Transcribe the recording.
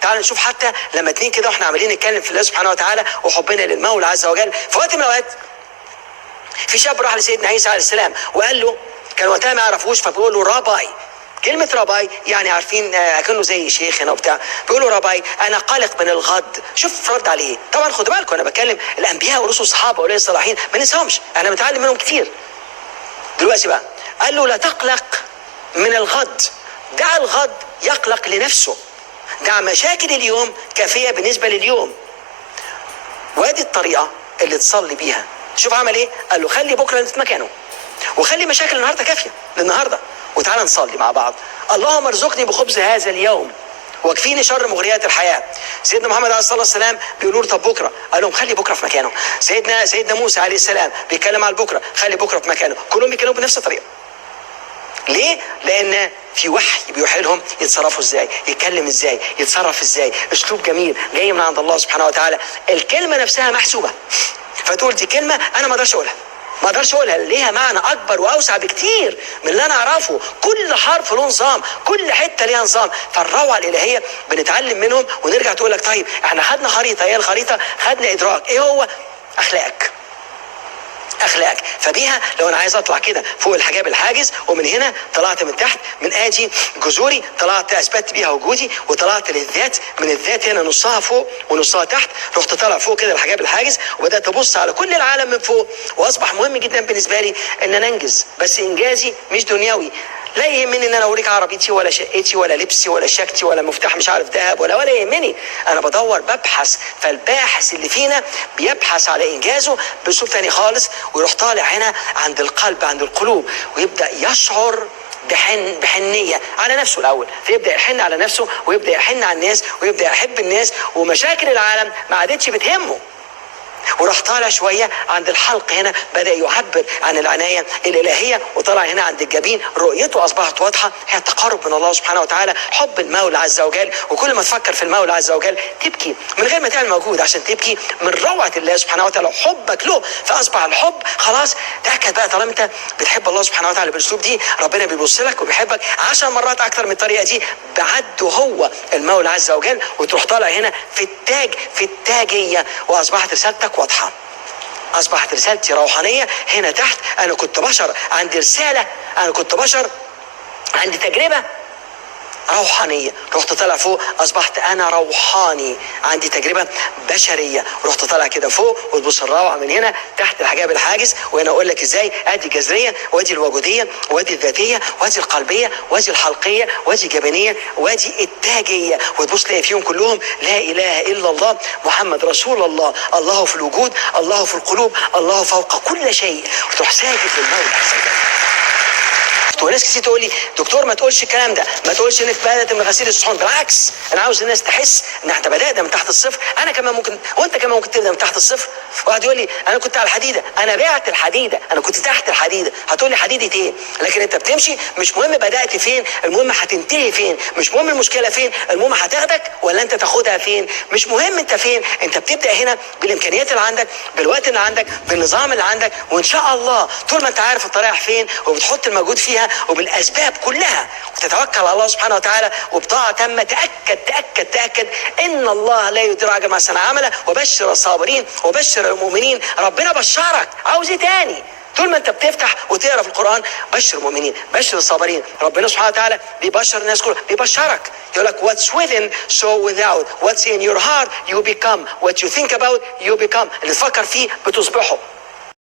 تعالوا نشوف حتى لما اتنين كده واحنا عمالين نتكلم في الله سبحانه وتعالى وحبنا للمولى عز وجل، في وقت من الاوقات في شاب راح لسيدنا عيسى عليه السلام وقال له، كان وقتها ما يعرفوش فبيقول له راباي. كلمة راباي يعني عارفين كأنه زي شيخ هنا وبتاع، بيقول له راباي أنا قلق من الغد. شوف رد عليه. طبعا خدوا بالكم أنا بتكلم الأنبياء ورسل الصحابة وأولياء الصالحين ما ننساهمش، أنا متعلم منهم كتير. دلوقتي بقى قال له لا تقلق من الغد، دع الغد يقلق لنفسه، دع مشاكل اليوم كافية بالنسبة لليوم. وادي الطريقة اللي تصلي بيها. شوف عمل ايه؟ قال له خلي بكرة في مكانه، وخلي مشاكل النهارده كافية للنهارده، وتعالى نصلي مع بعض. اللهم ارزقني بخبز هذا اليوم واكفيني شر مغريات الحياه. سيدنا محمد عليه الصلاه والسلام بيقولوا له طب بكره، قال لهم خلي بكره في مكانه. سيدنا موسى عليه السلام بيتكلم على بكره، خلي بكره في مكانه. كلهم بيتكلموا بنفس الطريقه. ليه؟ لان في وحي بيوحي لهم يتصرفوا ازاي، يتكلم ازاي، يتصرف ازاي، اسلوب جميل جاي من عند الله سبحانه وتعالى. الكلمه نفسها محسوبه، فتقول دي كلمه انا ما اقدرش اقولها، ما اقدرش اقولها، ليها معنى اكبر واوسع بكتير من اللي انا اعرفه. كل حرف له نظام، كل حته ليها نظام. فالروعه الالهيه بنتعلم منهم ونرجع تقول لك طيب احنا خدنا خريطه، هي الخريطه خدنا ادراك، ايه هو؟ اخلاقك. فبيها لو انا عايز اطلع كده فوق الحجاب الحاجز، ومن هنا طلعت من تحت من ادي جذوري، طلعت اثبتت بيها وجودي، وطلعت للذات، من الذات هنا نصها فوق ونصها تحت، رحت طالع فوق كده الحجاب الحاجز، وبدات ابص على كل العالم من فوق. واصبح مهم جدا بالنسبه لي ان انا انجز، بس انجازي مش دنيوي. لا يهمني ان انا اوريك عربيتي ولا شقتي ولا لبسي ولا شكتي ولا مفتاح مش عارف ذهب ولا يهمني. انا بدور ببحث. فالباحث اللي فينا بيبحث على انجازه باسلوب تاني خالص، ويروح طالع هنا عند القلب، عند القلوب، ويبدا يشعر بحنيه على نفسه الاول، فيبدا يحن على نفسه ويبدا يحن على الناس ويبدا يحب الناس، ومشاكل العالم ما عادتش بتهمه. وراح طالع شويه عند الحلق هنا، بدا يعبر عن العنايه الالهيه، وطلع هنا عند الجبين، رؤيته اصبحت واضحه، هي التقرب من الله سبحانه وتعالى، حب المولى عز وجل. وكل ما تفكر في المولى عز وجل تبكي من غير ما تعمل مجهود عشان تبكي من روعه الله سبحانه وتعالى وحبك له. فاصبح الحب خلاص. تاكد بقى طالما انت بتحب الله سبحانه وتعالى بالاسلوب دي، ربنا بيبص لك وبيحبك 10 مرات اكتر من الطريقه دي، بعده هو المولى عز وجل. وتروح طالع هنا في التاجيه، واصبحت رسالتك واضحة، أصبحت رسالتي روحانية. هنا تحت أنا كنت بشر عندي رسالة، أنا كنت بشر عندي تجربة روحانية. رحت طالع فوق، أصبحت أنا روحاني عندي تجربة بشرية. رحت طالع كده فوق وتبص الروعة من هنا تحت الحجاب الحاجز. وهنا أقول لك إزاي أدي الجذرية وأدي الوجودية وأدي الذاتية وأدي القلبية وأدي الحلقية وأدي الجبنية وأدي التاجية. وتبص تلاقي فيهم كلهم لا إله إلا الله محمد رسول الله، الله في الوجود، الله في القلوب، الله فوق كل شيء. وتروح ساجد للمولى عز وجل. وناس كتير تقول لي دكتور ما تقولش الكلام ده، ما تقولش انك بدات من غسيل الصحون. بالعكس، انا عاوز الناس تحس ان احنا بدانا من تحت الصفر. انا كمان ممكن، وانت كمان ممكن تبدا من تحت الصفر. واحد يقول لي انا كنت على الحديده، انا بعت الحديده، انا كنت تحت الحديده. هتقول لي حديده ايه؟ لكن انت بتمشي، مش مهم بدات فين، المهم هتنتهي فين. مش مهم المشكله فين، المهم هتاخدك ولا انت تاخدها فين. مش مهم انت فين، انت بتبدا هنا بالامكانيات اللي عندك، بالوقت اللي عندك، بالنظام اللي عندك. وان شاء الله طول ما انت عارف الطريق فين وبتحط المجهود فيها وبالاسباب كلها، وتتوكل على الله سبحانه وتعالى وبطاعه تامه، تاكد ان الله لا يضيع اجر من صنع عمله. وبشر الصابرين وبشر المؤمنين. ربنا بشرك، عاوز ايه تاني؟ طول ما انت بتفتح وتقرا في القران بشر المؤمنين، بشر الصابرين. ربنا سبحانه وتعالى بيبشر الناس كلها، بيبشرك. يقول لك what's within so without, what's in your heart you become, what you think about you become. اللي تفكر فيه بتصبحه.